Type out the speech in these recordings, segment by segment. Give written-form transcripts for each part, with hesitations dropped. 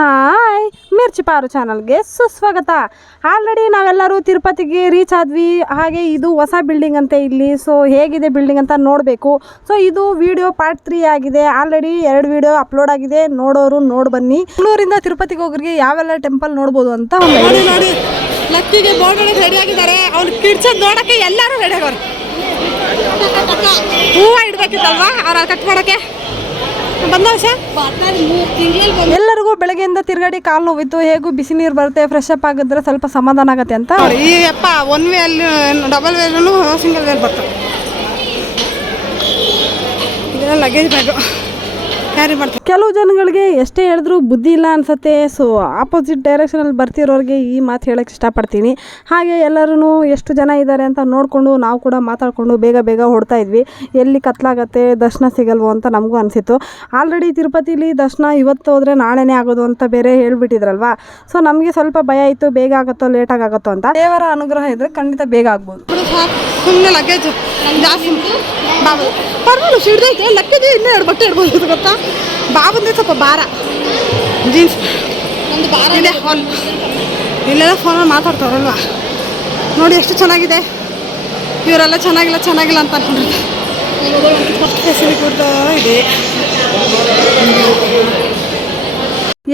Hi ಮಿರ್ಚಿ ಪಾರು ಚಾನಲ್ಗೆ ಸುಸ್ವಾಗತ. ಆಲ್ರೆಡಿ ನಾವೆಲ್ಲರೂ ತಿರುಪತಿಗೆ ರೀಚ್ ಆದ್ವಿ. ಹಾಗೆ ಇದು ಹೊಸ ಬಿಲ್ಡಿಂಗ್ ಅಂತೆ ಇಲ್ಲಿ. ಸೊ ಹೇಗಿದೆ ಬಿಲ್ಡಿಂಗ್ ಅಂತ ನೋಡಬೇಕು. ಸೊ ಇದು ವಿಡಿಯೋ ಪಾರ್ಟ್ 3 ಆಗಿದೆ. ಆಲ್ರೆಡಿ 2 ವಿಡಿಯೋ ಅಪ್ಲೋಡ್ ಆಗಿದೆ, ನೋಡೋರು ನೋಡಿ ಬನ್ನಿ. ಬೆಂಗಳೂರಿಂದ ತಿರುಪತಿಗೆ ಹೋಗೋರಿಗೆ ಯಾವೆಲ್ಲ ಟೆಂಪಲ್ ನೋಡ್ಬೋದು ಅಂತ ನೋಡಿ. ಲಕ್ಕಿಗೆ ಬೋರ್ಡ್ ರೆಡಿ ಆಗಿದ್ದಾರೆ. ಅವ್ನು ಕಿಡ್ಸೋದು ನೋಡಕ್ಕೆ ಎಲ್ಲರೂ ರೆಡಿ ಆಗೋರು. ಹೂವು ಇಡ್ಬೇಕಿತ್ತಲ್ವಾ ಅವ್ರ ಕಟ್ ಮಾಡಕ್ಕೆ ಎಲ್ಲರಿಗೂ ಬೆಳಗ್ಗೆಯಿಂದ ತಿರುಗಾಡಿ ಕಾಲು ನೋವಿತ್ತು. ಹೇಗೂ ಬಿಸಿ ನೀರು ಬರುತ್ತೆ, ಫ್ರೆಶ್ ಅಪ್ ಆಗಿದ್ರೆ ಸ್ವಲ್ಪ ಸಮಾಧಾನ ಆಗತ್ತೆ ಅಂತ. ಈ ಅಪ್ಪ ಒನ್ ವೇ ಅಲ್ಲಿ ಡಬಲ್ ವೇಲು ಸಿಂಗಲ್ ವೇಲ್ ಬರ್ತವೆ. ಇದೆಲ್ಲ ಲಗೇಜ್ ಬ್ಯಾಗು ಕ್ಯಾರಿ ಮಾಡ್ತಾರೆ. ಕೆಲವು ಜನಗಳಿಗೆ ಎಷ್ಟೇ ಹೇಳಿದ್ರು ಬುದ್ಧಿ ಇಲ್ಲ ಅನ್ಸುತ್ತೆ. ಸೊ ಆಪೋಸಿಟ್ ಡೈರೆಕ್ಷನಲ್ಲಿ ಬರ್ತಿರೋರಿಗೆ ಈ ಮಾತು ಹೇಳಕ್ಕೆ ಇಷ್ಟಪಡ್ತೀನಿ. ಹಾಗೆ ಎಲ್ಲರೂ ಎಷ್ಟು ಜನ ಇದ್ದಾರೆ ಅಂತ ನೋಡಿಕೊಂಡು ನಾವು ಕೂಡ ಮಾತಾಡಿಕೊಂಡು ಬೇಗ ಹೊಡ್ತಾ ಇದ್ವಿ. ಎಲ್ಲಿ ಕತ್ಲಾಗತ್ತೆ, ದರ್ಶನ ಸಿಗಲ್ವೋ ಅಂತ ನಮಗೂ ಅನಿಸಿತ್ತು. ಆಲ್ರೆಡಿ ತಿರುಪತಿಲಿ ದರ್ಶನ ಇವತ್ತು ಹೋದರೆ ನಾಳೆನೇ ಆಗೋದು ಅಂತ ಬೇರೆ ಹೇಳ್ಬಿಟ್ಟಿದ್ರಲ್ವಾ. ಸೊ ನಮಗೆ ಸ್ವಲ್ಪ ಭಯ ಇತ್ತು, ಬೇಗ ಆಗುತ್ತೋ ಲೇಟಾಗಿ ಆಗುತ್ತೋ ಅಂತ. ದೇವರ ಅನುಗ್ರಹ ಇದ್ದರೆ ಖಂಡಿತ ಬೇಗ ಆಗ್ಬೋದು. ಸುಮ್ಮನೆ ಲಗೇಜ್ ಜಾಸ್ತಿ ಪರವಾಗಿಲ್ಲ ಸಿಡ್ದೈತೆ. ಲಕ್ಕೇಜ್ ಇನ್ನೂ 2 ಬಟ್ಟೆ ಇಡ್ಬೋದು ಗೊತ್ತಾ. ಬಾಬಂದ್ರೆ ಸ್ವಲ್ಪ ಭಾರ ಜೀನ್ಸ್ ಒಂದು ಭಾರ ಇದೆ. ಹಾಲ್ ಇಲ್ಲೆಲ್ಲ ಫೋನಲ್ಲಿ ಮಾತಾಡ್ತಾರಲ್ವ. ನೋಡಿ ಎಷ್ಟು ಚೆನ್ನಾಗಿದೆ. ಇವರೆಲ್ಲ ಚೆನ್ನಾಗಿಲ್ಲ ಅಂತ ಅನ್ಕೊಂಡಿರ್ತಾರೆ. ಹೆಸರು ಕೊಡ್ತಾ ಇದೆ.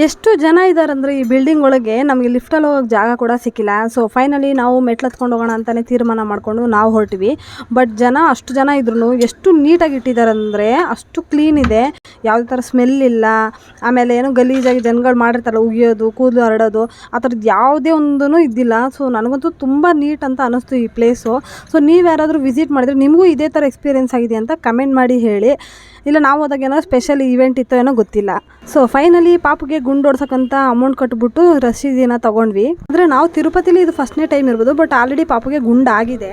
ಎಷ್ಟು ಜನ ಇದ್ದಾರೆ ಅಂದರೆ ಈ ಬಿಲ್ಡಿಂಗ್ ಒಳಗೆ ನಮಗೆ ಲಿಫ್ಟಲ್ಲಿ ಹೋಗೋಕ್ಕೆ ಜಾಗ ಕೂಡ ಸಿಕ್ಕಿಲ್ಲ. ಸೊ ಫೈನಲಿ ನಾವು ಮೆಟ್ಲು ಹತ್ಕೊಂಡು ಹೋಗೋಣ ಅಂತಲೇ ತೀರ್ಮಾನ ಮಾಡಿಕೊಂಡು ನಾವು ಹೊರಟಿವಿ. ಬಟ್ ಅಷ್ಟು ಜನ ಇದ್ರೂ ಎಷ್ಟು ನೀಟಾಗಿ ಇಟ್ಟಿದ್ದಾರೆ ಅಂದರೆ ಅಷ್ಟು ಕ್ಲೀನ್ ಇದೆ. ಯಾವುದೇ ಥರ ಸ್ಮೆಲ್ ಇಲ್ಲ. ಆಮೇಲೆ ಏನೋ ಗಲೀಜಾಗಿ ಜನಗಳು ಮಾಡಿರ್ತಾರಲ್ಲ, ಉಗಿಯೋದು, ಕೂದಲು ಹರಡೋದು, ಆ ಥರದ್ದು ಯಾವುದೇ ಒಂದೂ ಇದ್ದಿಲ್ಲ. ಸೊ ನನಗಂತೂ ತುಂಬ ನೀಟ್ ಅಂತ ಅನ್ನಿಸ್ತು ಈ ಪ್ಲೇಸು. ಸೊ ನೀವು ಯಾರಾದರೂ ವಿಸಿಟ್ ಮಾಡಿದ್ರೆ ನಿಮಗೂ ಇದೇ ಥರ ಎಕ್ಸ್ಪೀರಿಯೆನ್ಸ್ ಆಗಿದೆ ಅಂತ ಕಮೆಂಟ್ ಮಾಡಿ ಹೇಳಿ. ಇಲ್ಲ ನಾವು ಹೋದಾಗ ಏನೋ ಸ್ಪೆಷಲ್ ಈವೆಂಟ್ ಇತ್ತೋ ಏನೋ ಗೊತ್ತಿಲ್ಲ. ಸೊ ಫೈನಲಿ ಪಾಪುಗೆ ಗುಂಡು ಹೊಡ್ಸಕ್ಕಂತ ಅಮೌಂಟ್ ಕಟ್ಬಿಟ್ಟು ರಸೀದಿನ ತೊಗೊಂಡ್ವಿ. ಅಂದರೆ ನಾವು ತಿರುಪತಿಲಿ ಇದು ಫಸ್ಟ್ನೇ ಟೈಮ್ ಇರ್ಬೋದು, ಬಟ್ ಆಲ್ರೆಡಿ ಪಾಪುಗೆ ಗುಂಡು ಆಗಿದೆ.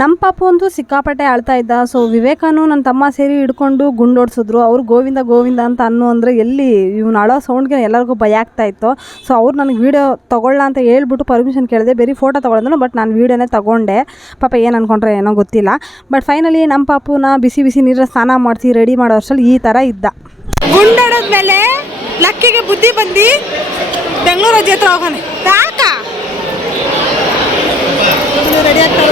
ನಮ್ಮ ಪಾಪು ಅಂತೂ ಸಿಕ್ಕಾಪಟ್ಟೆ ಆಳ್ತಾ ಇದ್ದ. ಸೊ ವಿವೇಕಾನು ನನ್ನ ತಮ್ಮ ಸೇರಿ ಹಿಡ್ಕೊಂಡು ಗುಂಡೋಡ್ಸಿದ್ರು. ಅವ್ರು ಗೋವಿಂದ ಅಂತ ಅಂದರೆ ಎಲ್ಲಿ ಇವ್ನು ಅಳೋ ಸೌಂಡ್ಗೆ ಎಲ್ಲರಿಗೂ ಭಯ ಆಗ್ತಾ ಇತ್ತು. ಸೊ ಅವ್ರು ನನಗೆ ವೀಡಿಯೋ ತೊಗೊಳ್ಳ ಅಂತ ಹೇಳ್ಬಿಟ್ಟು ಪರ್ಮಿಷನ್ ಕೇಳಿದೆ. ಬೇರೆ ಫೋಟೋ ತೊಗೊಳಂದ್ರು, ಬಟ್ ನಾನು ವೀಡಿಯೋನೇ ತೊಗೊಂಡೆ. ಪಾಪ ಏನು ಅಂದ್ಕೊಂಡ್ರೆ ಏನೋ ಗೊತ್ತಿಲ್ಲ. ಬಟ್ ಫೈನಲಿ ನಮ್ಮ ಪಾಪುನ ಬಿಸಿ ನೀರಲ್ಲಿ ಸ್ನಾನ ಮಾಡಿಸಿ ರೆಡಿ ಮಾಡೋ ವರ್ಷಲ್ಲಿ ಈ ಥರ ಇದ್ದ. ಗುಂಡಾಡೋದ್ಮೇಲೆ ಲಕ್ಕಿಗೆ ಬುದ್ಧಿ ಬಂದು ಬೆಂಗಳೂರು ಅಜ್ಜಿ ಹತ್ರ ಹೋಗೋಣ. ಯಾಕ ರೆಡಿ ಆಗ್ತಾ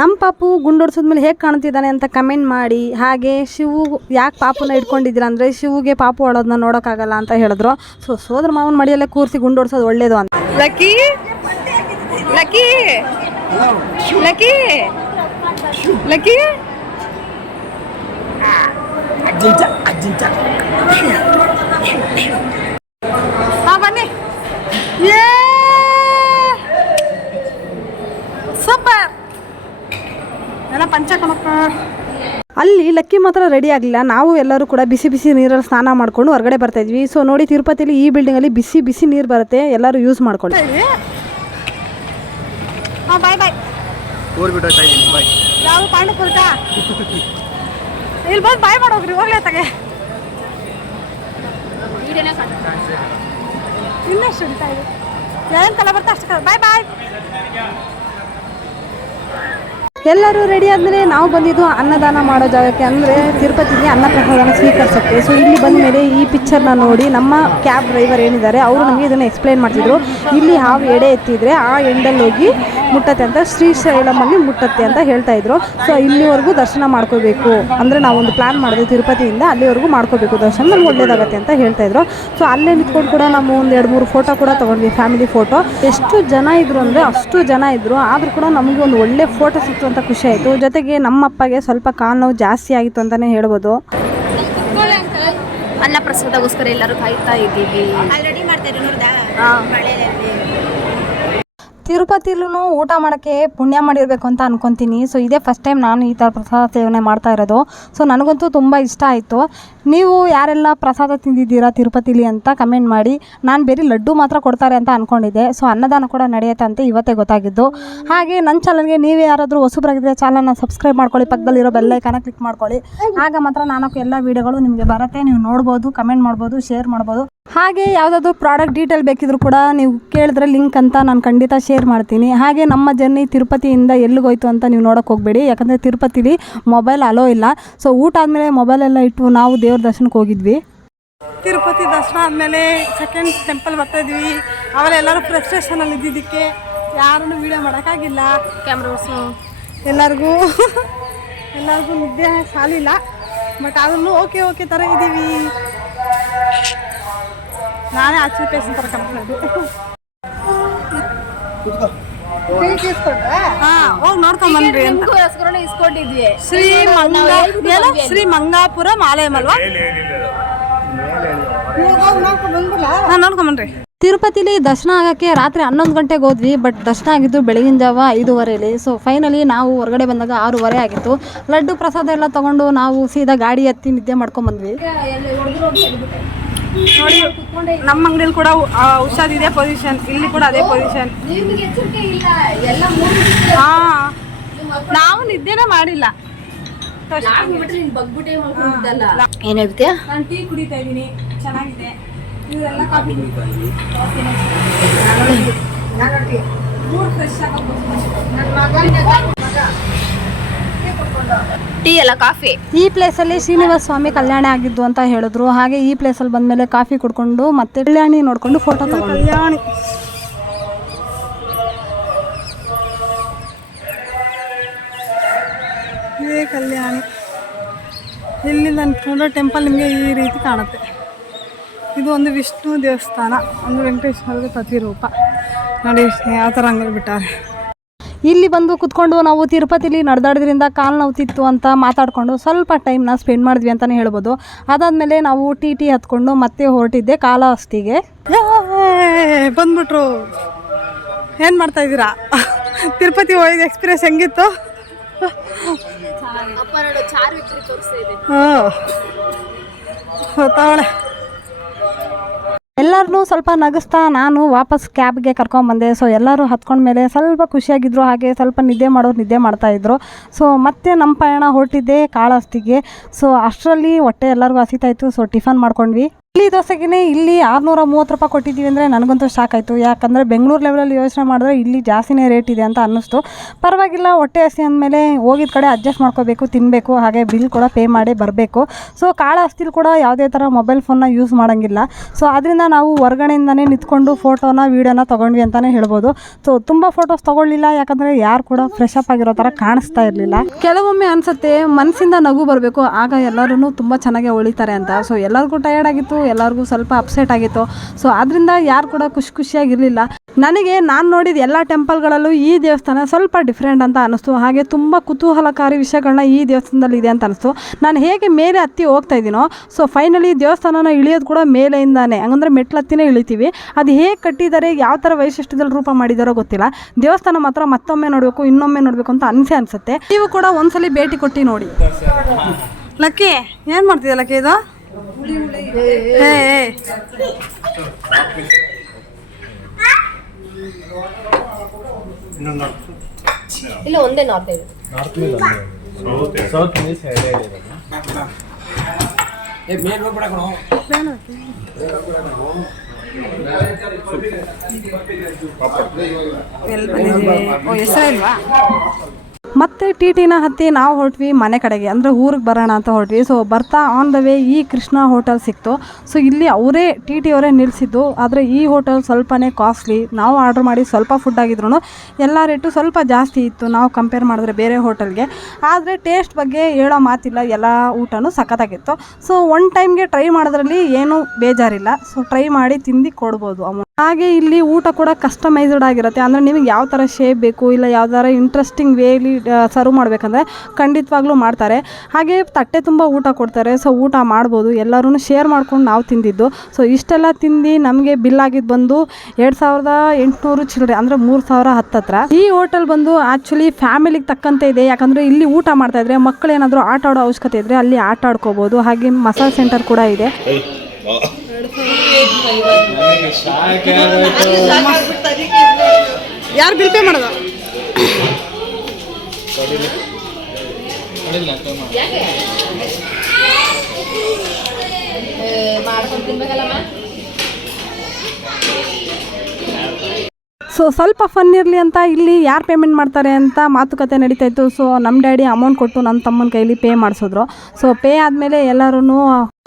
ನಮ್ಮ ಪಾಪು ಗುಂಡೊಡ್ಸಿದ್ಮೇಲೆ ಹೇಗೆ ಕಾಣ್ತಿದ್ದಾನೆ ಅಂತ ಕಮೆಂಟ್ ಮಾಡಿ. ಹಾಗೆ ಶಿವು ಯಾಕೆ ಪಾಪುನ ಇಟ್ಕೊಂಡಿದ್ದೀರ ಅಂದರೆ ಶಿವುಗೆ ಪಾಪು ಆಡೋದನ್ನ ನೋಡೋಕ್ಕಾಗಲ್ಲ ಅಂತ ಹೇಳಿದ್ರು. ಸೊ ಸೋದರ ಮಾವನ ಮಡಿಯಲ್ಲೇ ಕೂರಿಸಿ ಗುಂಡೊಡ್ಸೋದು ಒಳ್ಳೇದು ಅಂತ. ಲಕ್ಕಿ ಲಕ್ಕಿ ಲಕ್ಕಿ ಲಕ್ಕಿ ಬನ್ನಿ. ಸೂಪರ್ ಎಲ್ಲ ಪಂಚಕಮಕ್ಕ. ಅಲ್ಲಿ ಲಕ್ಕಿ ಮಾತ್ರ ರೆಡಿ ಆಗಲಿಲ್ಲ. ನಾವು ಎಲ್ಲರೂ ಕೂಡ ಬಿಸಿ ನೀರಲ್ಲಿ ಸ್ನಾನ ಮಾಡ್ಕೊಂಡು ಹೊರಗಡೆ ಬರ್ತಾ ಇದ್ವಿ. ಸೊ ನೋಡಿ ತಿರುಪತಿಲಿ ಈ ಬಿಲ್ಡಿಂಗಲ್ಲಿ ಬಿಸಿ ನೀರು ಬರುತ್ತೆ, ಎಲ್ಲರೂ ಯೂಸ್ ಮಾಡ್ಕೊಂಡು. ಬಾಯ್ ಯಾವ ಪಾಂಡುಪುರಕ ಇಲ್ಲಿ ಬಂದು ಬಾಯ್ ಮಾಡೋಗ್ರಿ. ಹೋಗ್ಲೇ ತಗೆ ಇನ್ನಷ್ಟು ಹಿಡಿತಾ ಇದೆ. ಏನು ಕಲ ಬರ್ತಾ ಅಷ್ಟು ಕಲ. ಬಾಯ್ ಎಲ್ಲರೂ ರೆಡಿ ಆದಮೇಲೆ ನಾವು ಬಂದಿದ್ದು ಅನ್ನದಾನ ಮಾಡೋ ಜಾಗಕ್ಕೆ, ಅಂದರೆ ತಿರುಪತಿಗೆ ಅನ್ನ ಪ್ರಸಾದನ ಸ್ವೀಕರಿಸೋಕ್ಕೆ. ಸೊ ಇಲ್ಲಿ ಬಂದ ಮೇಲೆ ಈ ಪಿಕ್ಚರ್ನ ನೋಡಿ ನಮ್ಮ ಕ್ಯಾಬ್ ಡ್ರೈವರ್ ಏನಿದ್ದಾರೆ ಅವರು ನಮಗೆ ಇದನ್ನು ಎಕ್ಸ್ಪ್ಲೈನ್ ಮಾಡ್ತಿದ್ರು. ಇಲ್ಲಿ ಹಾವು ಎಡೆ ಎತ್ತಿದ್ರೆ ಆ ಎಂಡಲ್ಲಿ ಹೋಗಿ ಮುಟ್ಟತ್ತೆ ಅಂತ, ಶ್ರೀಶೈಲಮಲ್ಲಿ ಮುಟ್ಟತ್ತೆ ಅಂತ ಹೇಳ್ತಾ ಇದ್ರು. ಸೊ ಇಲ್ಲಿವರೆಗೂ ದರ್ಶನ ಮಾಡ್ಕೋಬೇಕು ಅಂದರೆ ನಾವೊಂದು ಪ್ಲ್ಯಾನ್ ಮಾಡಿದ್ವಿ ತಿರುಪತಿಯಿಂದ ಅಲ್ಲಿವರೆಗೂ ಮಾಡ್ಕೋಬೇಕು ದರ್ಶನ, ನಮ್ಗೆ ಒಳ್ಳೇದಾಗತ್ತೆ ಅಂತ ಹೇಳ್ತಾ ಇದ್ರು. ಸೊ ಅಲ್ಲೇ ನಿಂತ್ಕೊಂಡು ಕೂಡ ನಾವು ಒಂದು 2-3 ಫೋಟೋ ಕೂಡ ತೊಗೊಂಡ್ವಿ, ಫ್ಯಾಮಿಲಿ ಫೋಟೋ. ಎಷ್ಟು ಜನ ಇದ್ರು ಅಂದರೆ ಅಷ್ಟು ಜನ ಇದ್ದರು. ಆದರೂ ಕೂಡ ನಮಗೆ ಒಂದು ಒಳ್ಳೆ ಫೋಟೋ ಸಿಕ್ತು ಅಂತ ಖುಷಿ ಆಯಿತು. ಜೊತೆಗೆ ನಮ್ಮಪ್ಪಗೆ ಸ್ವಲ್ಪ ಕಾಲು ನೋವು ಜಾಸ್ತಿ ಆಗಿತ್ತು ಅಂತಲೇ ಹೇಳ್ಬೋದು. ಅನ್ನ ಪ್ರಸಾದಗೋಸ್ಕರ ಎಲ್ಲರೂ ಕಾಯ್ತಾ ಇದ್ದೀವಿ. ಆಲ್ರೆಡಿ ಮಾಡ್ತಾರೆ ನೋಡ್ದಾ. ತಿರುಪತಿಲೂ ಊಟ ಮಾಡೋಕ್ಕೆ ಪುಣ್ಯ ಮಾಡಿರಬೇಕು ಅಂತ ಅನ್ಕೊತೀನಿ. ಸೊ ಇದೇ ಫಸ್ಟ್ ಟೈಮ್ ನಾನು ಈ ಥರ ಪ್ರಸಾದ ಸೇವನೆ ಮಾಡ್ತಾ ಇರೋದು. ಸೊ ನನಗಂತೂ ತುಂಬ ಇಷ್ಟ ಆಯಿತು. ನೀವು ಯಾರೆಲ್ಲ ಪ್ರಸಾದ ತಿಂದಿದ್ದೀರಾ ತಿರುಪತಿಲಿ ಅಂತ ಕಮೆಂಟ್ ಮಾಡಿ. ನಾನು ಬೇರೆ ಲಡ್ಡು ಮಾತ್ರ ಕೊಡ್ತಾರೆ ಅಂತ ಅಂದ್ಕೊಂಡಿದ್ದೆ. ಸೊ ಅನ್ನದಾನ ಕೂಡ ನಡೆಯುತ್ತೆ ಅಂತ ಇವತ್ತೇ ಗೊತ್ತಾಗಿದ್ದು. ಹಾಗೆ ನನ್ನ ಚಾನಲ್ಗೆ ನೀವು ಯಾರಾದರೂ ಹೊಸಬರಾಗಿದ್ದರೆ ಚಾನಲ್ನ ಸಬ್ಸ್ಕ್ರೈಬ್ ಮಾಡ್ಕೊಳ್ಳಿ, ಪಕ್ಕದಲ್ಲಿರೋ ಬೆಲ್ ಐಕಾನ ಕ್ಲಿಕ್ ಮಾಡ್ಕೊಳ್ಳಿ. ಆಗ ಮಾತ್ರ ನಾನು ಎಲ್ಲ ವೀಡಿಯೋಗಳು ನಿಮಗೆ ಬರುತ್ತೆ. ನೀವು ನೋಡ್ಬೋದು, ಕಮೆಂಟ್ ಮಾಡ್ಬೋದು, ಶೇರ್ ಮಾಡ್ಬೋದು. ಹಾಗೆ ಯಾವುದಾದ್ರು ಪ್ರಾಡಕ್ಟ್ ಡೀಟೇಲ್ ಬೇಕಿದ್ರೂ ಕೂಡ ನೀವು ಕೇಳಿದ್ರೆ ಲಿಂಕ್ ಅಂತ ನಾನು ಖಂಡಿತ ಶೇರ್ ಮಾಡ್ತೀನಿ. ಹಾಗೆ ನಮ್ಮ ಜರ್ನಿ ತಿರುಪತಿಯಿಂದ ಎಲ್ಲಿಗೋಯ್ತು ಅಂತ ನೀವು ನೋಡೋಕೆ ಹೋಗಬೇಡಿ, ಯಾಕಂದರೆ ತಿರುಪತಿಲಿ ಮೊಬೈಲ್ ಅಲೋ ಇಲ್ಲ. ಸೊ ಊಟ ಆದಮೇಲೆ ಮೊಬೈಲೆಲ್ಲ ಇಟ್ಟು ನಾವು ದೇವ್ರ ದರ್ಶನಕ್ಕೆ ಹೋಗಿದ್ವಿ. ತಿರುಪತಿ ದರ್ಶನ ಆದಮೇಲೆ ಸೆಕೆಂಡ್ ಟೆಂಪಲ್ ಬರ್ತಾಯಿದ್ವಿ. ಅವರೆಲ್ಲರೂ ಫ್ರಸ್ಟ್ರೇಷನಲ್ಲಿ ಇದ್ದಿದ್ದಕ್ಕೆ ಯಾರನ್ನು ವೀಡಿಯೋ ಮಾಡೋಕ್ಕಾಗಿಲ್ಲ. ಕ್ಯಾಮ್ರಾಸು ಎಲ್ಲರಿಗೂ ನಿದ್ದೆ ಸಾಲಿಲ್ಲ. ಬಟ್ ಅದನ್ನು ಓಕೆ ಥರ ಇದ್ದೀವಿ. ನಾನೇ ಆಚೆ ಪೇಷನ್ ಥರ ಕಂಪ್ಲೇಂಟ್ ಹೋಗಿ ನೋಡ್ಕೊಂಬಂದ್ರಿ ಅಂತ. ಶ್ರೀ ಮಂಗಾಪುರ ಮಾಲಯಂ ಅಲ್ವಾ? ನೋಡ್ಕೊಂಬನ್ರಿ. ತಿರುಪತಿಲಿ ದರ್ಶನ ಆಗೋಕ್ಕೆ ರಾತ್ರಿ 11 ಗಂಟೆಗೆ ಹೋದ್ವಿ. ಬಟ್ ದರ್ಶನ ಆಗಿದ್ದು ಬೆಳಗಿನ ಜಾವ 5:15. ಸೊ ಫೈನಲಿ ನಾವು ಹೊರಗಡೆ ಬಂದಾಗ 6:30 ಆಗಿತ್ತು. ಲಡ್ಡು ಪ್ರಸಾದ ಎಲ್ಲ ತೊಗೊಂಡು ನಾವು ಸೀದಾ ಗಾಡಿ ಹತ್ತಿ ನಿದ್ದೆ ಮಾಡ್ಕೊಂಬಂದ್ವಿ. ನೋಡಿ ನಮ್ಮ ಅಂಗಡಿಯಲ್ಲಿ ಕೂಡ ಹುಷಾರಿದೆ ಪೊಸಿಷನ್, ಇಲ್ಲಿ ಕೂಡ ಅದೇ ಪೊಸಿಷನ್. ನಾವು ನಿದ್ದೆನೇ ಮಾಡಿಲ್ಲ. ಏನ್ ಹೇಳ್ತೀಯ? ನಾನು ಟೀ ಕುಡಿತಾ ಇದ್ದೀನಿ, ಚೆನ್ನಾಗಿದೆ. ಇವರೆಲ್ಲ ಕಾಫಿ ಟೀ ಅಲ್ಲ ಕಾಫಿ. ಈ ಪ್ಲೇಸಲ್ಲಿ ಶ್ರೀನಿವಾಸ ಸ್ವಾಮಿ ಕಲ್ಯಾಣ ಆಗಿದ್ದು ಅಂತ ಹೇಳಿದ್ರು. ಹಾಗೆ ಈ ಪ್ಲೇಸಲ್ಲಿ ಬಂದಮೇಲೆ ಕಾಫಿ ಕುಡ್ಕೊಂಡು ಮತ್ತೆ ಕಲ್ಯಾಣಿ ನೋಡ್ಕೊಂಡು ಫೋಟೋ ತಗೊಂಡು ಕಲ್ಯಾಣಿ ಇದೇ ಕಲ್ಯಾಣಿ. ಇಲ್ಲಿಂದ ಅನ್ಕೊಂಡ್ರೆ ಟೆಂಪಲ್ ನಿಮಗೆ ಈ ರೀತಿ ಕಾಣುತ್ತೆ. ಇದು ಒಂದು ವಿಷ್ಣು ದೇವಸ್ಥಾನ, ಒಂದು ವೆಂಕಟೇಶ್ವರದ ಪ್ರತಿರೂಪ. ನೋಡಿ ಯಾವ ಥರ ಅಂಗಡಿ ಬಿಟ್ಟಾರೆ. ಇಲ್ಲಿ ಬಂದು ಕುತ್ಕೊಂಡು ನಾವು ತಿರುಪತಿಲಿ ನಡೆದಾಡೋದ್ರಿಂದ ಕಾಲು ನೋವ್ತಿತ್ತು ಅಂತ ಮಾತಾಡಿಕೊಂಡು ಸ್ವಲ್ಪ ಟೈಮ್ನ ಸ್ಪೆಂಡ್ ಮಾಡಿದ್ವಿ ಅಂತಲೇ ಹೇಳ್ಬೋದು. ಅದಾದಮೇಲೆ ನಾವು ಟಿ ಹತ್ಕೊಂಡು ಮತ್ತೆ ಹೊರಟಿದ್ದೆ ಕಾಲಹಸ್ತಿಗೆ. ಬಂದ್ಬಿಟ್ರು. ಏನು ಮಾಡ್ತಾಯಿದ್ದೀರಾ? ತಿರುಪತಿ ಹೋಗಿದ್ದು ಎಕ್ಸ್ಪೀರಿಯನ್ಸ್ ಹೆಂಗಿತ್ತು? ಗೊತ್ತಾವಳೆ. ಎಲ್ಲರನ್ನೂ ಸ್ವಲ್ಪ ನಗಿಸ್ತಾ ನಾನು ವಾಪಸ್ ಕ್ಯಾಬ್ಗೆ ಕರ್ಕೊಂಬಂದೆ. ಸೊ ಎಲ್ಲರೂ ಹತ್ಕೊಂಡ್ಮೇಲೆ ಸ್ವಲ್ಪ ಖುಷಿಯಾಗಿದ್ದರು. ಹಾಗೆ ಸ್ವಲ್ಪ ನಿದ್ದೆ ಮಾಡೋರು ನಿದ್ದೆ ಮಾಡ್ತಾಯಿದ್ರು. ಸೊ ಮತ್ತೆ ನಮ್ಮ ಪಯಣ ಹೊರಟಿದ್ದೆ ಕಾಳಹಸ್ತಿಗೆ. ಸೊ ಅಷ್ಟರಲ್ಲಿ ಹೊಟ್ಟೆ ಎಲ್ಲರಿಗೂ ಹಸಿತಾಯಿತು. ಸೊ ಟಿಫನ್ ಮಾಡ್ಕೊಂಡ್ವಿ. ಇಲ್ಲಿ ದೋಸೆಗೆ ಇಲ್ಲಿ 630 ರೂಪಾಯಿ ಕೊಟ್ಟಿದ್ದೀವಿ ಅಂದರೆ ನನಗಂತೂ ಶಾಕ್ ಆಯಿತು. ಯಾಕಂದರೆ ಬೆಂಗಳೂರು ಲೆವೆಲಲ್ಲಿ ಯೋಚನೆ ಮಾಡಿದ್ರೆ ಇಲ್ಲಿ ಜಾಸ್ತಿನೇ ರೇಟ್ ಇದೆ ಅಂತ ಅನ್ನಿಸ್ತು. ಪರವಾಗಿಲ್ಲ, ಹೊಟ್ಟೆ ಹಸಿ ಅಂದಮೇಲೆ ಹೋಗಿದ ಕಡೆ ಅಡ್ಜಸ್ಟ್ ಮಾಡ್ಕೋಬೇಕು, ತಿನ್ನಬೇಕು, ಹಾಗೆ ಬಿಲ್ ಕೂಡ ಪೇ ಮಾಡಿ ಬರಬೇಕು. ಸೊ ಕಾಳಹಸ್ತಿಲಿ ಕೂಡ ಯಾವುದೇ ಥರ ಮೊಬೈಲ್ ಫೋನ್ನ ಯೂಸ್ ಮಾಡೋಂಗಿಲ್ಲ. ಸೊ ಅದರಿಂದ ನಾವು ಹೊರಗಡೆಯಿಂದನೇ ನಿಂತ್ಕೊಂಡು ಫೋಟೋನ ವೀಡಿಯೋನ ತೊಗೊಂಡ್ವಿ ಅಂತಲೇ ಹೇಳ್ಬೋದು. ಸೊ ತುಂಬ ಫೋಟೋಸ್ ತೊಗೊಳ್ಳಿಲ್ಲ, ಯಾಕಂದರೆ ಯಾರು ಕೂಡ ಫ್ರೆಶ್ ಅಪ್ ಆಗಿರೋ ಥರ ಕಾಣಿಸ್ತಾ ಇರಲಿಲ್ಲ. ಕೆಲವೊಮ್ಮೆ ಅನಿಸುತ್ತೆ ಮನಸ್ಸಿಂದ ನಗು ಬರಬೇಕು, ಆಗ ಎಲ್ಲರೂ ತುಂಬ ಚೆನ್ನಾಗಿ ಉಳಿತಾರೆ ಅಂತ. ಸೊ ಎಲ್ಲರಿಗೂ ಟಯರ್ಡ್ ಆಗಿತ್ತು, ಎಲ್ಲರಿಗೂ ಸ್ವಲ್ಪ ಅಪ್ಸೆಟ್ ಆಗಿತ್ತು. ಸೊ ಅದರಿಂದ ಯಾರು ಕೂಡ ಖುಷಿಯಾಗಿರಲಿಲ್ಲ. ನನಗೆ ನಾನು ನೋಡಿದ ಎಲ್ಲ ಟೆಂಪಲ್ಗಳಲ್ಲೂ ಈ ದೇವಸ್ಥಾನ ಸ್ವಲ್ಪ ಡಿಫ್ರೆಂಟ್ ಅಂತ ಅನ್ನಿಸ್ತು. ಹಾಗೆ ತುಂಬ ಕುತೂಹಲಕಾರಿ ವಿಷಯಗಳನ್ನ ಈ ದೇವಸ್ಥಾನದಲ್ಲಿ ಇದೆ ಅಂತ ಅನ್ನಿಸ್ತು. ನಾನು ಹೇಗೆ ಮೇಲೆ ಹತ್ತಿ ಹೋಗ್ತಾ ಇದ್ದೀನೋ, ಸೊ ಫೈನಲಿ ದೇವಸ್ಥಾನನ ಇಳಿಯೋದು ಕೂಡ ಮೇಲೆಯಿಂದಾನೆ, ಹಂಗಂದ್ರೆ ಮೆಟ್ಲತ್ತಿನೇ ಇಳಿತೀವಿ. ಅದು ಹೇಗೆ ಕಟ್ಟಿದ್ದಾರೆ, ಯಾವ ಥರ ವೈಶಿಷ್ಟ್ಯದಲ್ಲಿ ರೂಪ ಮಾಡಿದಾರೋ ಗೊತ್ತಿಲ್ಲ. ದೇವಸ್ಥಾನ ಮಾತ್ರ ಮತ್ತೊಮ್ಮೆ ನೋಡಬೇಕು, ಇನ್ನೊಮ್ಮೆ ನೋಡಬೇಕು ಅಂತ ಅನಿಸುತ್ತೆ. ನೀವು ಕೂಡ ಒಂದ್ಸಲಿ ಭೇಟಿ ಕೊಟ್ಟು ನೋಡಿ. ಲಕ್ಕಿ ಏನು ಮಾಡ್ತಿದ್ದೆ ಲಕ್ಕಿ? ಇದು ಇಲ್ಲ ಒಂದೇ ನಾರ್ತ್ ಇದೆ. ಹೆಸರೇ ಇಲ್ವಾ? ಮತ್ತೆ ಟಿನ ಹತ್ತಿ ನಾವು ಹೊರಟ್ವಿ ಮನೆ ಕಡೆಗೆ, ಅಂದರೆ ಊರಿಗೆ ಬರೋಣ ಅಂತ ಹೊರಟ್ವಿ. ಸೊ ಬರ್ತಾ ಆನ್ ದ ವೇ ಈ ಕೃಷ್ಣ ಹೋಟೆಲ್ ಸಿಕ್ತು. ಸೊ ಇಲ್ಲಿ ಅವರೇ ಅವರೇ ನಿಲ್ಲಿಸಿದ್ದು. ಆದರೆ ಈ ಹೋಟೆಲ್ ಸ್ವಲ್ಪನೇ ಕಾಸ್ಟ್ಲಿ. ನಾವು ಆರ್ಡ್ರ್ ಮಾಡಿ ಸ್ವಲ್ಪ ಫುಡ್ ಆಗಿದ್ರು ಎಲ್ಲ ರೇಟು ಸ್ವಲ್ಪ ಜಾಸ್ತಿ ಇತ್ತು ನಾವು ಕಂಪೇರ್ ಮಾಡಿದ್ರೆ ಬೇರೆ ಹೋಟೆಲ್ಗೆ. ಆದರೆ ಟೇಸ್ಟ್ ಬಗ್ಗೆ ಹೇಳೋ ಮಾತಿಲ್ಲ, ಎಲ್ಲ ಊಟನೂ ಸಖತ್ತಾಗಿತ್ತು. ಸೊ ಒನ್ ಟೈಮ್ಗೆ ಟ್ರೈ ಮಾಡೋದ್ರಲ್ಲಿ ಏನೂ ಬೇಜಾರಿಲ್ಲ. ಸೊ ಟ್ರೈ ಮಾಡಿ ತಿಂದು ಕೊಡ್ಬೋದು ಅಮೌಂಟ್. ಹಾಗೆ ಇಲ್ಲಿ ಊಟ ಕೂಡ ಕಸ್ಟಮೈಸ್ಡ್ ಆಗಿರುತ್ತೆ. ಅಂದರೆ ನಿಮಗೆ ಯಾವ ಥರ ಶೇಪ್ ಬೇಕು ಇಲ್ಲ ಯಾವ ಥರ ಇಂಟ್ರೆಸ್ಟಿಂಗ್ ವೇಲಿ ಸರ್ವ್ ಮಾಡಬೇಕಂದ್ರೆ ಖಂಡಿತವಾಗ್ಲೂ ಮಾಡ್ತಾರೆ. ಹಾಗೆ ತಟ್ಟೆ ತುಂಬ ಊಟ ಕೊಡ್ತಾರೆ. ಸೊ ಊಟ ಮಾಡ್ಬೋದು, ಎಲ್ಲರೂ ಶೇರ್ ಮಾಡ್ಕೊಂಡು ನಾವು ತಿಂದಿದ್ದು. ಸೊ ಇಷ್ಟೆಲ್ಲ ತಿಂದು ನಮಗೆ ಬಿಲ್ ಆಗಿದ್ದು ಬಂದು 2800 ಚಿಲ್ಲರೆ, ಅಂದರೆ 3000 ಹತ್ತತ್ರ. ಈ ಹೋಟೆಲ್ ಬಂದು ಆ್ಯಕ್ಚುಲಿ ಫ್ಯಾಮಿಲಿಗೆ ತಕ್ಕಂತೆ ಇದೆ. ಯಾಕಂದರೆ ಇಲ್ಲಿ ಊಟ ಮಾಡ್ತಾಯಿದ್ರೆ ಮಕ್ಕಳು ಏನಾದರೂ ಆಟ ಆಡೋ ಅವಶ್ಯಕತೆ ಇದ್ದರೆ ಅಲ್ಲಿ ಆಟ ಆಡ್ಕೋಬೋದು. ಹಾಗೆ ಮಸಾಜ್ ಸೆಂಟರ್ ಕೂಡ ಇದೆ. ಯಾರು ಬಿಲ್ ಪೇ ಮಾಡೋದು? ಮಾಡ್ಕೊಂಡು ತಿನ್ಬೇಕಲ್ಲಮ್ಮ. ಸೊ ಸ್ವಲ್ಪ ಫನ್ ಇರಲಿ ಅಂತ ಇಲ್ಲಿ ಯಾರು ಪೇಮೆಂಟ್ ಮಾಡ್ತಾರೆ ಅಂತ ಮಾತುಕತೆ ನಡೀತಾ ಇತ್ತು. ಸೊ ನಮ್ಮ ಡ್ಯಾಡಿ ಅಮೌಂಟ್ ಕೊಟ್ಟು ನನ್ನ ತಮ್ಮನ ಕೈಲಿ ಪೇ ಮಾಡಿಸಿದ್ರು. ಸೊ ಪೇ ಆದಮೇಲೆ ಎಲ್ಲರೂ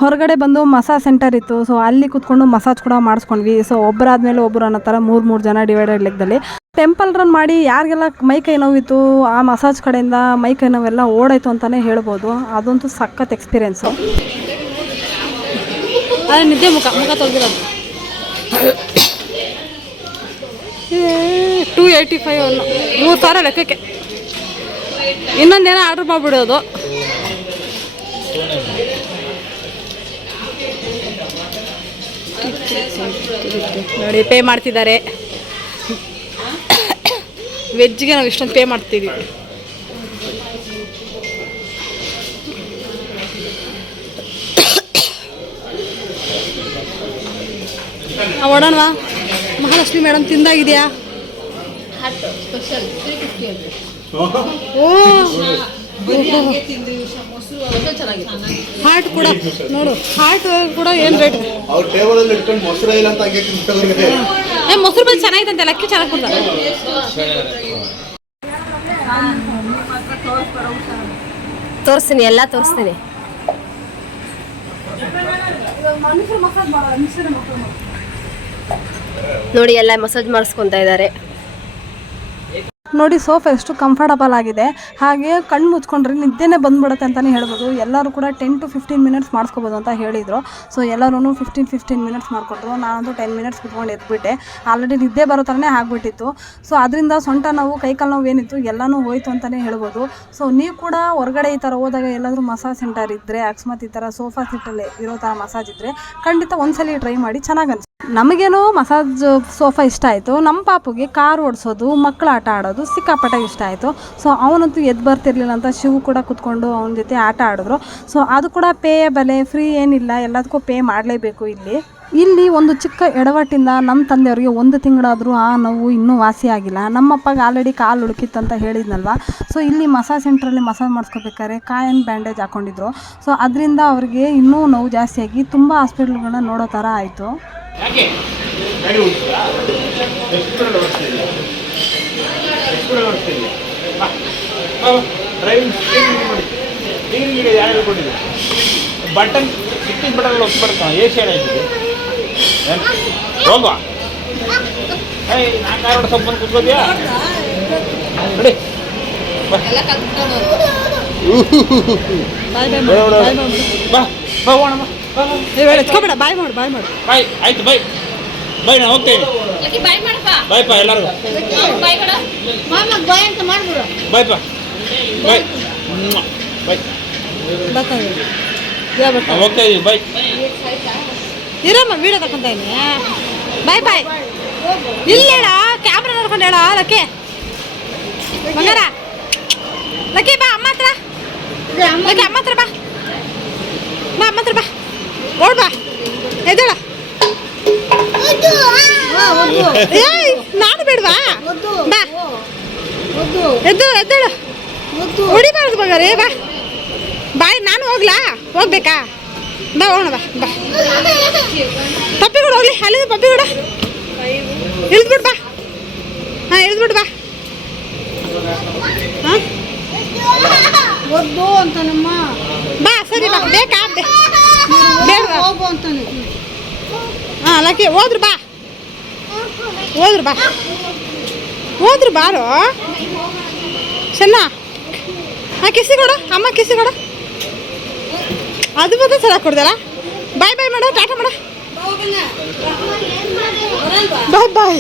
ಹೊರಗಡೆ ಬಂದು ಮಸಾಜ್ ಸೆಂಟರ್ ಇತ್ತು. ಸೊ ಅಲ್ಲಿ ಕೂತ್ಕೊಂಡು ಮಸಾಜ್ ಕೂಡ ಮಾಡಿಸ್ಕೊಂಡ್ವಿ. ಸೊ ಒಬ್ಬರಾದ್ಮೇಲೆ ಒಬ್ಬರು ಅನ್ನೋ ಥರ 3 ಜನ ಡಿವೈಡೆಡ್ ಲೆಕ್ಕದಲ್ಲಿ ಟೆಂಪಲ್ ರನ್ ಮಾಡಿ ಯಾರಿಗೆಲ್ಲ ಮೈಕೈ ನೋವಿತ್ತು ಆ ಮಸಾಜ್ ಕಡೆಯಿಂದ ಮೈಕೈ ನೋವೆಲ್ಲ ಓಡಾಯಿತು ಅಂತಲೇ ಹೇಳ್ಬೋದು. ಅದಂತೂ ಸಖತ್ ಎಕ್ಸ್ಪೀರಿಯೆನ್ಸು. ಅದೇ ನಿದ್ದೆ ಮುಖ ತೊಳೆದಿರೋದು. 285 3000 ಲೆಕ್ಕಕ್ಕೆ. ಇನ್ನೊಂದೇನೋ ಆರ್ಡ್ರ್ ಮಾಡಿಬಿಡೋದು. ನೋಡಿ ಪೇ ಮಾಡ್ತಿದ್ದಾರೆ. ವೆಜ್ಗೆ ನಾವು ಇಷ್ಟೊಂದು ಪೇ ಮಾಡ್ತೀವಿ. ಓಡೋಣವಾ? ಮಹಾಲಕ್ಷ್ಮಿ ಮೇಡಮ್ ತಿಂದಾಗಿದೆಯಾ? ಓ ಹಾರ್ಟ್ ಕೂಡ ನೋಡು, ಹಾರ್ಟ್ ಕೂಡ ಏನು ರೇಟ್? ಮೊಸರು ಬಲ್ಲಿ ಚೆನ್ನಾಗಿತ್ತಂತೆ, ಲಕ್ಕಿ ಚೆನ್ನಾಗಿ ಕೊಡ್ತಾರೆ. ತೋರಿಸ್ತೀನಿ, ಎಲ್ಲ ತೋರಿಸ್ತೀನಿ. ನೋಡಿ ಎಲ್ಲ ಮಸಾಜ್ ಮಾಡಿಸ್ಕೊತಾ ಇದ್ದಾರೆ. ನೋಡಿ ಸೋಫಾ ಎಷ್ಟು ಕಂಫರ್ಟಬಲ್ ಆಗಿದೆ. ಹಾಗೆ ಕಣ್ಣು ಮುಚ್ಕೊಂಡ್ರೆ ನಿದ್ದೆನೇ ಬಂದ್ಬಿಡುತ್ತೆ ಅಂತಲೇ ಹೇಳ್ಬೋದು. ಎಲ್ಲರೂ ಕೂಡ 10 to 15 ಮಿನಿಟ್ಸ್ ಮಾಡಿಸ್ಕೋಬೋದು ಅಂತ ಹೇಳಿದರು. ಸೊ ಎಲ್ಲರೂ 15 ಮಿನಿಟ್ಸ್ ಮಾಡಿಕೊಟ್ರು. ನಾನಂತೂ 10 ಮಿನಿಟ್ಸ್ ಕುತ್ಕೊಂಡು ಎದ್ಬಿಟ್ಟೆ. ಆಲ್ರೆಡಿ ನಿದ್ದೆ ಬರೋ ಥರನೇ ಆಗಿಬಿಟ್ಟಿತ್ತು. ಸೊ ಅದರಿಂದ ಸೊಂಟ ನೋವು, ಕೈಕಾಲು ನೋವು ಏನಿತ್ತು ಎಲ್ಲನೂ ಹೋಯಿತು ಅಂತಲೇ ಹೇಳ್ಬೋದು. ಸೊ ನೀವು ಕೂಡ ಹೊರಗಡೆ ಈ ಥರ ಹೋದಾಗ ಎಲ್ಲಾದರೂ ಮಸಾಜ್ ಸೆಂಟರ್ ಇದ್ದರೆ, ಅಕಸ್ಮಾತ್ ಈ ಥರ ಸೋಫಾ ಸೀಟಲ್ಲಿ ಇರೋ ಥರ ಮಸಾಜ್ ಇದ್ದರೆ ಖಂಡಿತ ಒಂದ್ಸಲಿ ಟ್ರೈ ಮಾಡಿ, ಚೆನ್ನಾಗಿ ಅನಿಸುತ್ತೆ. ನಮಗೇನೋ ಮಸಾಜ್ ಸೋಫಾ ಇಷ್ಟ ಆಯಿತು. ನಮ್ಮ ಪಾಪುಗೆ ಕಾರ್ ಓಡಿಸೋದು, ಮಕ್ಕಳು ಆಟ ಆಡೋದು ಸಿಕ್ಕಾಪಟ್ಟೆ ಇಷ್ಟ ಆಯಿತು. ಸೊ ಅವನಂತೂ ಎದ್ದು ಬರ್ತಿರ್ಲಿಲ್ಲ ಅಂತ ಶಿವು ಕೂಡ ಕೂತ್ಕೊಂಡು ಅವನ ಜೊತೆ ಆಟ ಆಡಿದ್ರು. ಸೊ ಅದು ಕೂಡ ಪೇ ಬೆಲೆ ಫ್ರೀ ಏನಿಲ್ಲ, ಎಲ್ಲದಕ್ಕೂ ಪೇ ಮಾಡಲೇಬೇಕು. ಇಲ್ಲಿ ಒಂದು ಚಿಕ್ಕ ಎಡವಟ್ಟಿಂದ ನಮ್ಮ ತಂದೆಯವರಿಗೆ 1 ತಿಂಗಳಾದರೂ ಆ ನೋವು ಇನ್ನೂ ವಾಸಿಯಾಗಿಲ್ಲ. ನಮ್ಮಪ್ಪಗೆ ಆಲ್ರೆಡಿ ಕಾಲು ಉಳುಕಿತ್ತು ಅಂತ ಹೇಳಿದ್ನಲ್ವ. ಸೊ ಇಲ್ಲಿ ಮಸಾಜ್ ಸೆಂಟ್ರಲ್ಲಿ ಮಸಾಜ್ ಮಾಡಿಸ್ಕೋಬೇಕಾದ್ರೆ ಕಾಯನ್ ಬ್ಯಾಂಡೇಜ್ ಹಾಕ್ಕೊಂಡಿದ್ರು. ಸೊ ಅದರಿಂದ ಅವ್ರಿಗೆ ಇನ್ನೂ ನೋವು ಜಾಸ್ತಿಯಾಗಿ ತುಂಬ ಹಾಸ್ಪಿಟ್ಲ್ಗಳನ್ನ ನೋಡೋ ಥರ ಆಯಿತು. Button 16 button ಒತ್ಬಿಡ್ತಾನೆ. ಏಷ್ಯಾನ ಇದೆ ಹೋಗುವ. ನಾನು ಕಾರ್ ಸ್ವಲ್ಪ ಬಂದು ಕೂತ್ಕೋದ್ಯಾ? ನೋಡಿ ಬಾ ಬಾ ಹೋಣಮ್ಮ. ಎತ್ಕೊಬೇಡ, ಬಾಯ್ ಮಾಡು. ಬಾಯ್ ಆಯ್ತು, ಬಾಯ್ ಬಾಯ್, ನಾನು ಹೋಗ್ತೇನೆ. ಬಾಯ್ ಪಾ ಎಲ್ಲರೂ. ಬಾಯ್ ಪಾ, ಬಾಯ್ ಬಾಯ್, ಹೋಗ್ತಾ ಇದೀವಿ. ಬಾಯ್ ಇರಮ್ಮ, ವೀಡಿಯೋ ತಗೊಂತ ಇದೀನಿ. ಬಾಯ್. ಇಲ್ಲಿ ಹೇಳ, ಕ್ಯಾಮ್ರಾ ನೋಡ್ಕೊಂಡು ಹೇಳ. ಲಕ್ಕಿ ಬಂಗಾರ, ಲಕ್ಕಿ ಬಾ ಅಮ್ಮ ಹತ್ರ. ಲಕ್ಕಿ ಅಮ್ಮ ಹತ್ರ ಬಾ, ಅಮ್ಮ ಹತ್ರ ಬಾ. ಓಡ್ ಬಾ, ಎದ್ದೇಳ. ನಾನು ಬೇಡವಾ? ಬಾ, ಎದ್ದೇಳು. ಹೊಡಿಬಾರ್ದು ಬಂಗಾರೆ. ಬಾಯ್, ನಾನು ಹೋಗ್ಲಾ? ಹೋಗ್ಬೇಕಾ? ಬಾ ಹೋಗೋಣ, ಬಾ. ಪಪ್ಪಿ ಕೂಡ ಹೋಗ್ಲಿ, ಅಲ್ಲಿಂದ ಪಪ್ಪಿ ಕೂಡ ಇಳಿದ್ಬಿಡು. ಬಾ, ಇಳಿದ್ಬಿಡು. ಬಾ. ಒದ್ದು ಅಂತಾನಮ್ಮ. ಬಾ, ಸರಿ ಬಾ. ಬೇಕಾ? ಬೇಡ ಹೋಗು ಅಂತಾನೆ. ಲಕ್ಕಿ ಹೋದ್ರು ಬಾ. ಬಾರೋ ಚೆನ್ನ. ಕಿಸಿ ಕೊಡು ಅಮ್ಮ, ಕಿಸಿ ಕೊಡು. ಅದು ಬಂದು ಸಲ ಕೊಡ್ದಲ್ಲ. ಬಾಯ್ ಮಾಡೋ, ಟಾಟಾ ಮಾಡೋ. ಬಾಯ್ ಬಾಯ್.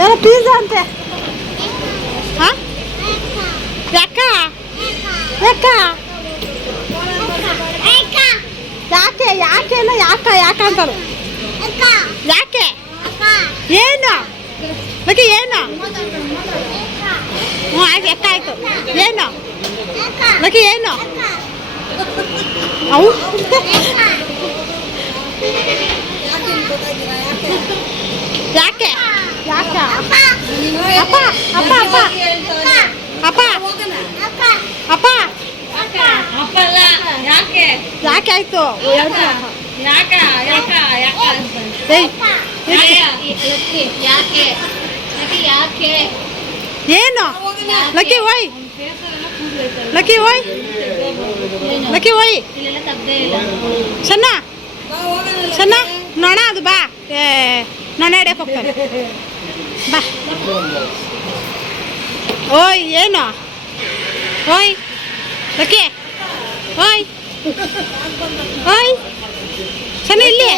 ಏನೋ ಪಿಜ್ಜಾ ಅಂತೆ. ಹಾಂ ಯಾಕ ಯಾಕ ಯಾಕೆ ಯಾಕೆ ಇಲ್ಲ ಯಾಕ ಅಂತಾರೆ. ಯಾಕೆ ಏನು ಲಕ್ಕಿ ಏನು? ಹ್ಞೂ ಆಯ್ತು ಯಾಕೆ ಆಯಿತು. ಏನು ಲಕ್ಕಿ ಏನು ಅವು ಯಾಕೆ ಯಾಕೆ ಅಪ್ಪ ಅಪ್ಪ ಅಪ್ಪ ಅಪ್ಪ ಅಪ್ಪ ಯಾಕೆ ಆಯ್ತು? ಏನು ಲಕ್ಕಿ ಓಯ್ ಲಕ್ಕಿ ಓಯ್ ಲಕ್ಕಿ ಓಯ್ ಚೆನ್ನ ಚೆನ್ನ ನೋಣ ಅದು ಬಾ ನೋಣ ಹಿಡಿಯಕ್ಕೆ ಹೋಗ್ತಾನೆ ಬಾ. ಓಯ್ ಏನು ಓಯ್ ಲಕ್ಕಿ ಓಯ್ ಓಯ್ ಚೆನ್ನ ಇಲ್ಲಿ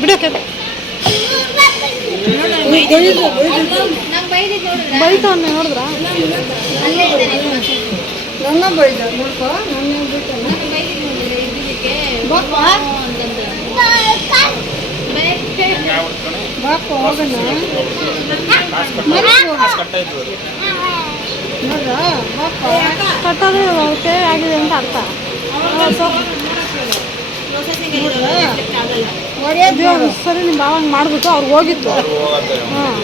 ಬಿಡೋಕೆ ಬೈತವನ್ನ ನೋಡಿದ್ರ ನನ್ನ ಬೈದ ನೋಡ್ಕೊ ಕಟ್ಟೋದು ಓಕೆ ಆಗಿದೆ ಅಂತ ಅರ್ಥ. ಸರಿ ನಿಮ್ಮ ಭಾವಂಗೆ ಮಾಡಿಬಿಟ್ಟು ಅವ್ರು ಹೋಗಿತ್ತು. ಹಾಂ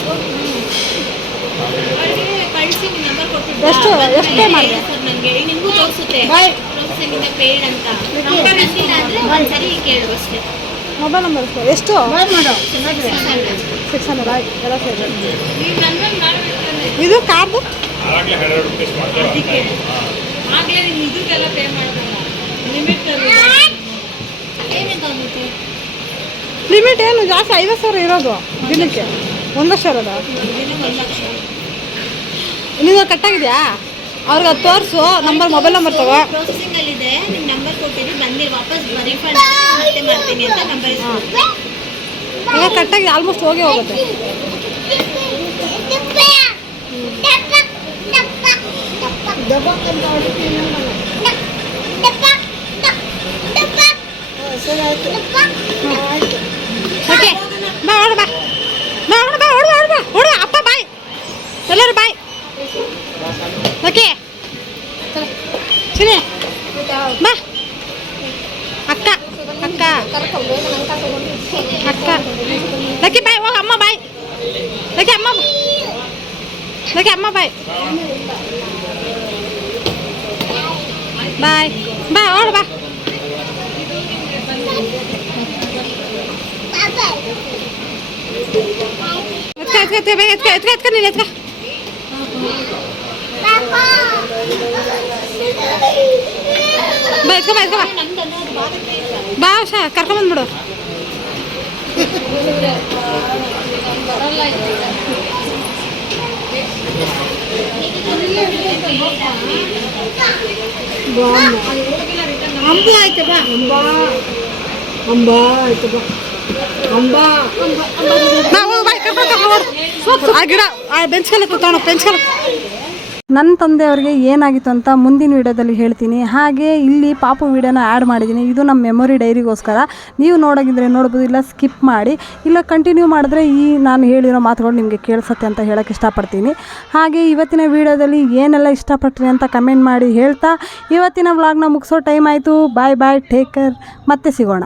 ಎಷ್ಟು ಎಷ್ಟೇ ಮಾಡಿ ಬಾಯ್ ಮೊಬೈಲ್ ನಂಬರ್ ಎಷ್ಟು 600 ಆಯ್ತು ಎಲ್ಲ ಸೇರಿ. ಇದು ಕಾರ್ದು ಲಿಮಿಟ್ ಏನು ಜಾಸ್ತಿ 50,000 ಇರೋದು ದಿನಕ್ಕೆ. 1 ಲಕ್ಷ ಇರೋದು ನೀವು ಕಟ್ಟಾಗಿದೆಯಾ? ಅವ್ರಿಗೆ ಅದು ತೋರಿಸು ನಂಬರ್ ಮೊಬೈಲ್ ನಂಬರ್ ತಗೋ. ಪ್ರೊಸೆಸಿಂಗಲ್ಲಿದೆ ನಿಮ್ಮ ನಂಬರ್ ಕೊಟ್ಟಿರಿ ಬಂದು ವಾಪಸ್ ರೀಫಂಡ್ ಮತ್ತೆ ಮಾಡ್ತೀನಿ ಅಂತ ನಂಬರ್ ಈಗ ಕಟ್ಟಾಗಿದೆ ಆಲ್ಮೋಸ್ಟ್ ಹೋಗೇ ಹೋಗುತ್ತೆ. ಓಕೆ ಬಾ ಹೊಡ ಬಾ ಬಾ ಹೊಡ ಬಾ ಹೊಡ ಹೊಡ ಬಾ ಹೊಡ ಅಪ್ಪ ಬಾಯ್ ಎಲ್ಲರೂ ಬಾಯ್. ಓಕೆ ಚಿನಿ ಬಾ ಅಕ್ಕ ಅಕ್ಕ ಅಕ್ಕ ಲಕ್ಕಿ ಬಾಯ್ ಹೋಗ ಅಮ್ಮ ಬಾಯ್ ಲಕ್ಕಿ ಅಮ್ಮ ಲಕ್ಕಿ ಅಮ್ಮ ಬಾಯ್ ಬಾಯ್ ಬಾ ಹೊಡ ಬಾ. ಎತ್ಕ ನೀನು ಎತ್ಕ ಬಾ ಎತ್ಕ ಬಾ ಎತ್ಕ ಬಾ ಬಾ ಶಾ ಕರ್ಕೊಂಬಂದ್ಬಿಡು. ಅಂಬ ಆಯ್ತು ಬಾ ಅಂಬ ಆಯ್ತು ಬಾ ಅಂಬ ಆ ಗಿಡ ಆ ಬೆಂಚ್ ಕಲ್ಲ ತಗೋಣ ಬೆಂಚ್ ಕಲ್ಲ. ನನ್ನ ತಂದೆಯವ್ರಿಗೆ ಏನಾಗಿತ್ತು ಅಂತ ಮುಂದಿನ ವೀಡಿಯೋದಲ್ಲಿ ಹೇಳ್ತೀನಿ. ಹಾಗೆ ಇಲ್ಲಿ ಪಾಪು ವೀಡಿಯೋನ ಆ್ಯಡ್ ಮಾಡಿದ್ದೀನಿ. ಇದು ನಮ್ಮ ಮೆಮೊರಿ ಡೈರಿಗೋಸ್ಕರ. ನೀವು ನೋಡೋಗಿದ್ರೆ ನೋಡ್ಬೋದು, ಇಲ್ಲ ಸ್ಕಿಪ್ ಮಾಡಿ, ಇಲ್ಲ ಕಂಟಿನ್ಯೂ ಮಾಡಿದ್ರೆ ಈ ನಾನು ಹೇಳಿರೋ ಮಾತುಗಳು ನಿಮಗೆ ಕೇಳಿಸುತ್ತೆ ಅಂತ ಹೇಳೋಕ್ಕೆ ಇಷ್ಟಪಡ್ತೀನಿ. ಹಾಗೆ ಇವತ್ತಿನ ವೀಡಿಯೋದಲ್ಲಿ ಏನೆಲ್ಲ ಇಷ್ಟಪಟ್ರಿ ಅಂತ ಕಮೆಂಟ್ ಮಾಡಿ ಹೇಳ್ತಾ ಇವತ್ತಿನ ವ್ಲಾಗ್ನ ಮುಗಿಸೋ ಟೈಮ್ ಆಯಿತು. ಬಾಯ್ ಬಾಯ್, ಟೇಕ್ ಕೇರ್, ಮತ್ತೆ ಸಿಗೋಣ.